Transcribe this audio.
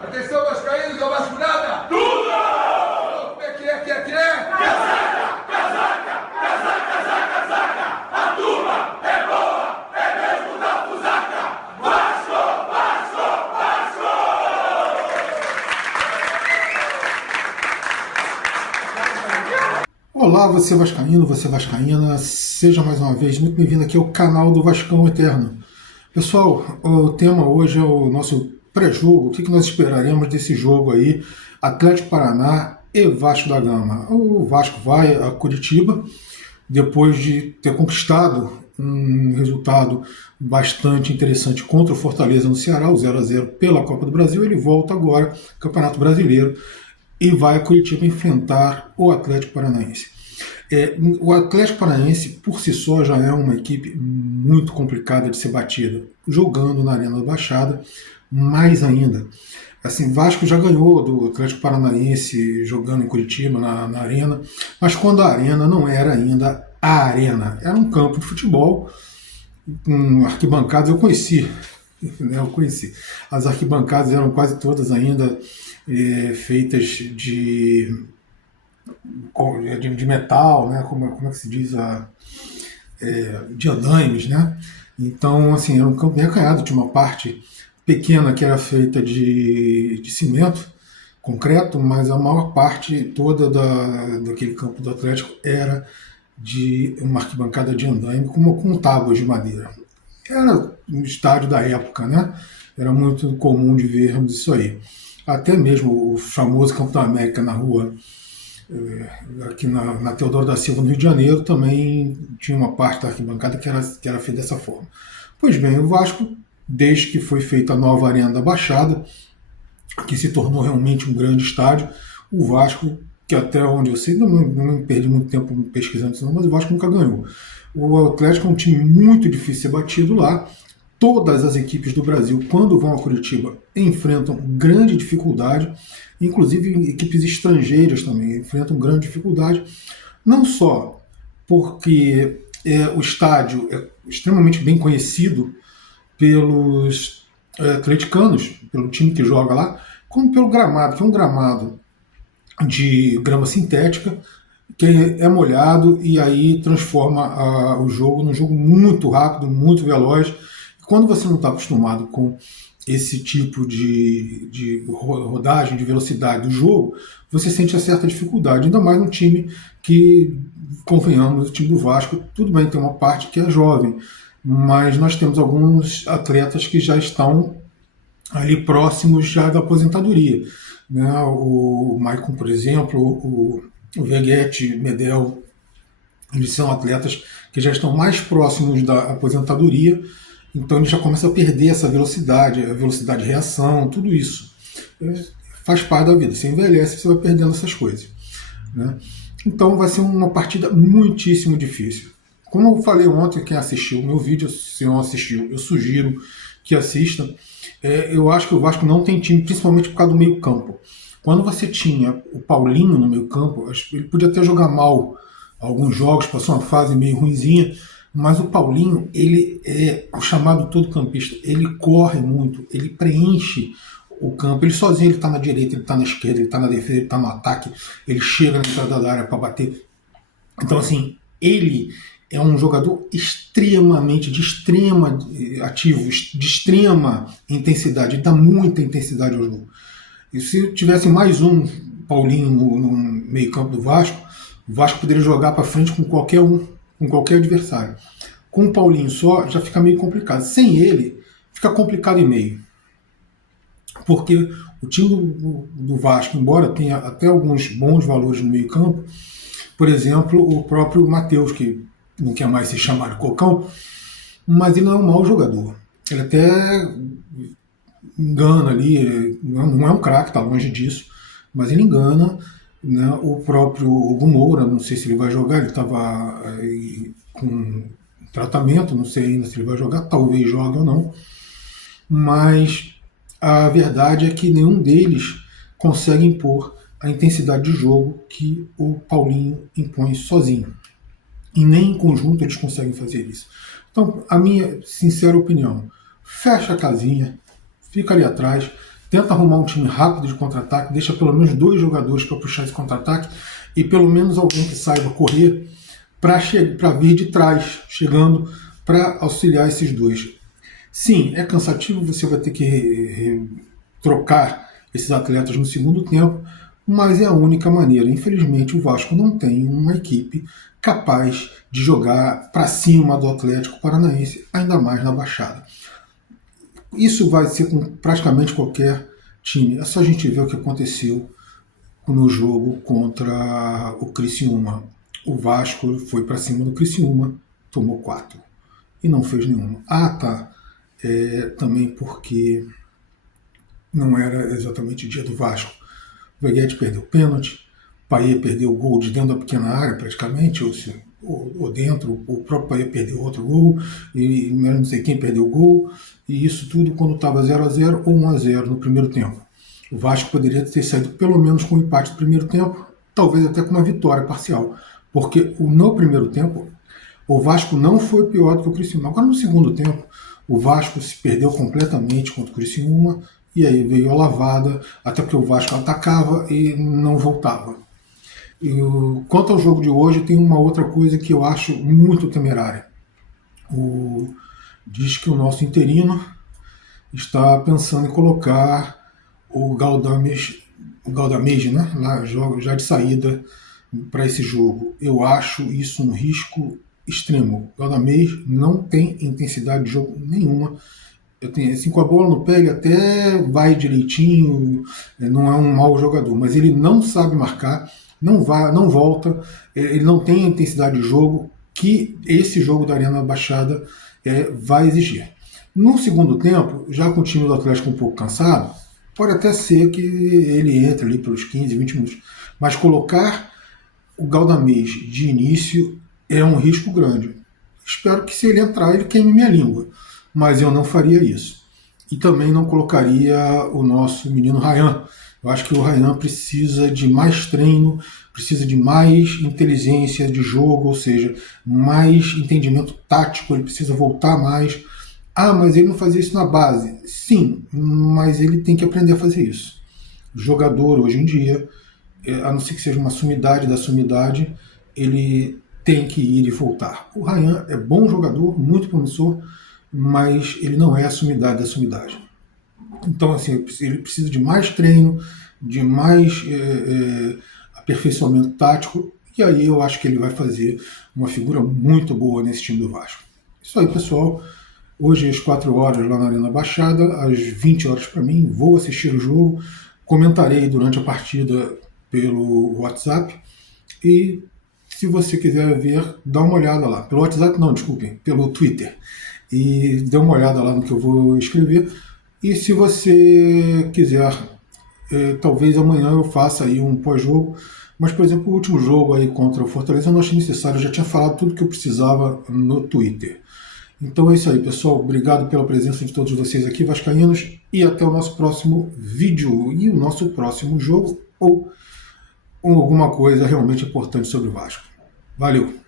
Atenção, vascaínos, é vasculhada! Tudo! Como é que é, Casaca, casaca, casaca, casaca, casaca! A turma é boa, é mesmo da fusaca! Vasco, Vasco, Vasco! Olá, você vascaíno, você vascaína, seja mais uma vez muito bem-vindo aqui ao canal do Vascão Eterno. Pessoal, o tema hoje é o nosso pré-jogo, o que nós esperaremos desse jogo aí, Atlético Paraná e Vasco da Gama. O Vasco vai a Curitiba, depois de ter conquistado um resultado bastante interessante contra o Fortaleza no Ceará, o 0-0 pela Copa do Brasil, ele volta agora, Campeonato Brasileiro, e vai a Curitiba enfrentar o Atlético Paranaense. O Atlético Paranaense, por si só, já é uma equipe muito complicada de ser batida, jogando na Arena da Baixada, mais ainda. Assim, Vasco já ganhou do Atlético Paranaense jogando em Curitiba, na Arena, mas quando a Arena não era ainda a Arena, era um campo de futebol, com arquibancadas, eu conheci. As arquibancadas eram quase todas ainda feitas de metal, né? Como é que se diz, de andaimes, né? Então, assim, era um campo bem acanhado, tinha uma parte pequena que era feita de cimento, concreto, mas a maior parte toda daquele campo do Atlético era de uma arquibancada de andaime com tábuas de madeira. Era um estádio da época, né? Era muito comum de vermos isso aí. Até mesmo o famoso Campo da América na rua, aqui na Teodoro da Silva, no Rio de Janeiro, também tinha uma parte da arquibancada que era feita dessa forma. Pois bem, o Vasco, desde que foi feita a nova Arena da Baixada, que se tornou realmente um grande estádio, o Vasco, que até onde eu sei, não me perdi muito tempo pesquisando isso não, mas o Vasco nunca ganhou. O Atlético é um time muito difícil de ser batido lá. Todas as equipes do Brasil, quando vão a Curitiba, enfrentam grande dificuldade, inclusive equipes estrangeiras também enfrentam grande dificuldade, não só porque o estádio é extremamente bem conhecido pelos atleticanos, pelo time que joga lá, como pelo gramado, que é um gramado de grama sintética, que é molhado e aí transforma o jogo num jogo muito rápido, muito veloz. Quando você não está acostumado com esse tipo de rodagem, de velocidade do jogo, você sente uma certa dificuldade, ainda mais um time que, convenhamos, o time do Vasco, tudo bem, tem uma parte que é jovem, mas nós temos alguns atletas que já estão ali próximos já da aposentadoria, né? O Maicon, por exemplo, o Veguete, Medel, eles são atletas que já estão mais próximos da aposentadoria. Então ele já começa a perder essa velocidade, a velocidade de reação, tudo isso. Faz parte da vida. Você envelhece, você vai perdendo essas coisas, né? Então vai ser uma partida muitíssimo difícil. Como eu falei ontem, quem assistiu o meu vídeo, se não assistiu, eu sugiro que assista. Eu acho que o Vasco não tem time, principalmente por causa do meio campo. Quando você tinha o Paulinho no meio campo, ele podia até jogar mal alguns jogos, passou uma fase meio ruinzinha, mas o Paulinho, ele é o chamado todo campista, ele corre muito, ele preenche o campo, ele sozinho, ele está na direita, ele está na esquerda, ele está na defesa, ele está no ataque, ele chega na entrada da área para bater. Então, assim, ele é um jogador extremamente, de extrema ativo, de extrema intensidade, ele dá muita intensidade ao jogo. E se tivesse mais um Paulinho no meio campo do Vasco, o Vasco poderia jogar para frente com qualquer um, com qualquer adversário. Com o Paulinho só, já fica meio complicado. Sem ele, fica complicado e meio. Porque o time do Vasco, embora tenha até alguns bons valores no meio campo, por exemplo, o próprio Matheus, que não quer mais se chamar de Cocão, mas ele não é um mau jogador. Ele até engana ali, não é um craque, está longe disso, mas ele engana, né? O próprio Hugo Moura, não sei se ele vai jogar, ele estava com tratamento, não sei ainda se ele vai jogar, talvez jogue ou não, mas a verdade é que nenhum deles consegue impor a intensidade de jogo que o Paulinho impõe sozinho. E nem em conjunto eles conseguem fazer isso. Então, a minha sincera opinião, fecha a casinha, fica ali atrás, tenta arrumar um time rápido de contra-ataque, deixa pelo menos 2 jogadores para puxar esse contra-ataque e pelo menos alguém que saiba correr para vir de trás, chegando para auxiliar esses 2. Sim, é cansativo, você vai ter que trocar esses atletas no segundo tempo, mas é a única maneira. Infelizmente, o Vasco não tem uma equipe capaz de jogar para cima do Atlético Paranaense, ainda mais na Baixada. Isso vai ser com praticamente qualquer time. É só a gente ver o que aconteceu no jogo contra o Criciúma. O Vasco foi para cima do Criciúma, tomou 4 e não fez nenhuma. Também porque não era exatamente o dia do Vasco. O Veguete perdeu o pênalti, Payet perdeu o gol de dentro da pequena área praticamente, ou dentro, o próprio Payet perdeu outro gol, e não sei quem perdeu o gol, e isso tudo quando estava 0-0 ou 1-0 no primeiro tempo. O Vasco poderia ter saído pelo menos com um empate no primeiro tempo, talvez até com uma vitória parcial, porque no primeiro tempo o Vasco não foi pior do que o Criciúma. Agora no segundo tempo o Vasco se perdeu completamente contra o Criciúma, e aí veio a lavada, até porque o Vasco atacava e não voltava. Quanto ao jogo de hoje, tem uma outra coisa que eu acho muito temerária. Diz que o nosso interino está pensando em colocar o Galdamez, né, lá, já de saída para esse jogo. Eu acho isso um risco extremo. O Galdamez não tem intensidade de jogo nenhuma. Assim, com a bola no pé ele até vai direitinho, não é um mau jogador, mas ele não sabe marcar, não volta, ele não tem a intensidade de jogo que esse jogo da Arena Baixada vai exigir. No segundo tempo, já com o time do Atlético um pouco cansado, pode até ser que ele entre ali pelos 15, 20 minutos, mas colocar o Galdamez de início é um risco grande. Espero que se ele entrar, ele queime minha língua, mas eu não faria isso. E também não colocaria o nosso menino Ryan. Eu acho que o Ryan precisa de mais treino, precisa de mais inteligência de jogo, ou seja, mais entendimento tático, ele precisa voltar mais. Mas ele não fazia isso na base. Sim, mas ele tem que aprender a fazer isso. O jogador, hoje em dia, a não ser que seja uma sumidade da sumidade, ele tem que ir e voltar. O Ryan é bom jogador, muito promissor, mas ele não é a sumidade da sumidade. Então, assim, ele precisa de mais treino, de mais aperfeiçoamento tático, e aí eu acho que ele vai fazer uma figura muito boa nesse time do Vasco. Isso aí, pessoal. Hoje às 4 horas lá na Arena Baixada, às 20 horas para mim, vou assistir o jogo, comentarei durante a partida pelo WhatsApp, e se você quiser ver, dá uma olhada lá. Pelo WhatsApp não, desculpem, pelo Twitter. E dê uma olhada lá no que eu vou escrever. E se você quiser, talvez amanhã eu faça aí um pós-jogo, mas, por exemplo, o último jogo aí contra o Fortaleza eu não achei necessário, eu já tinha falado tudo que eu precisava no Twitter. Então é isso aí, pessoal. Obrigado pela presença de todos vocês aqui, vascaínos, e até o nosso próximo vídeo e o nosso próximo jogo, ou alguma coisa realmente importante sobre o Vasco. Valeu!